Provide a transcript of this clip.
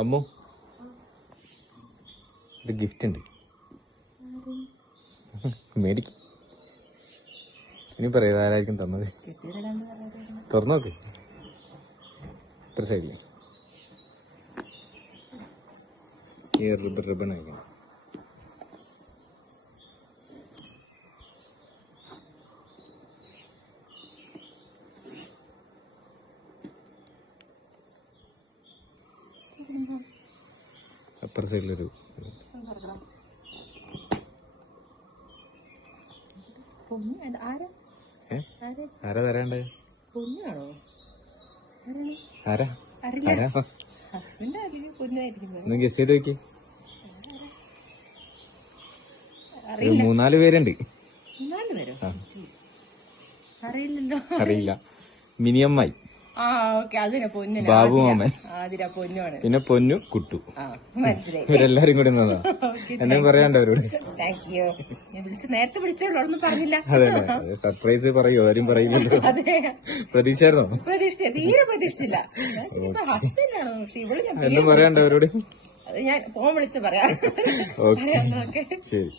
അമ്മു ഒരു ഗിഫ്റ്റ് ഉണ്ട്, മേടിക്കും. ഇനി പറയാ ആരായിരിക്കും തന്നത്. തുറന്നു നോക്ക്. ഇത്ര സൈഡിൽ ഈ റിബൺ ആയിരിക്കണം. അപ്പർ സൈഡിലൊരു ആരാ തരാണ്ട്? ആരാ ഒന്ന് ഗസ് ചെയ്ത് നോക്കി. ഒരു 3-4 പേരുണ്ട്. അറിയില്ല. മിനിയമ്മായി, ബാബു മാമൻ, പിന്നെ പൊന്നു, കുട്ടു, ഇവരെല്ലാരും കൂടി നിന്നതാ. എന്തെങ്കിലും പറയാണ്ട് അവരോട്? അതെ, സർപ്രൈസ് പറയൂ, ആരും പറയില്ലല്ലോ. പ്രതീക്ഷയായിരുന്നോ? തീരെ പ്രതീക്ഷിച്ചില്ല. എന്തും പറയാണ്ട് അവരോട്? ഞാൻ ഫോൺ വിളിച്ച് പറയാം. ഓക്കെ, ശരി.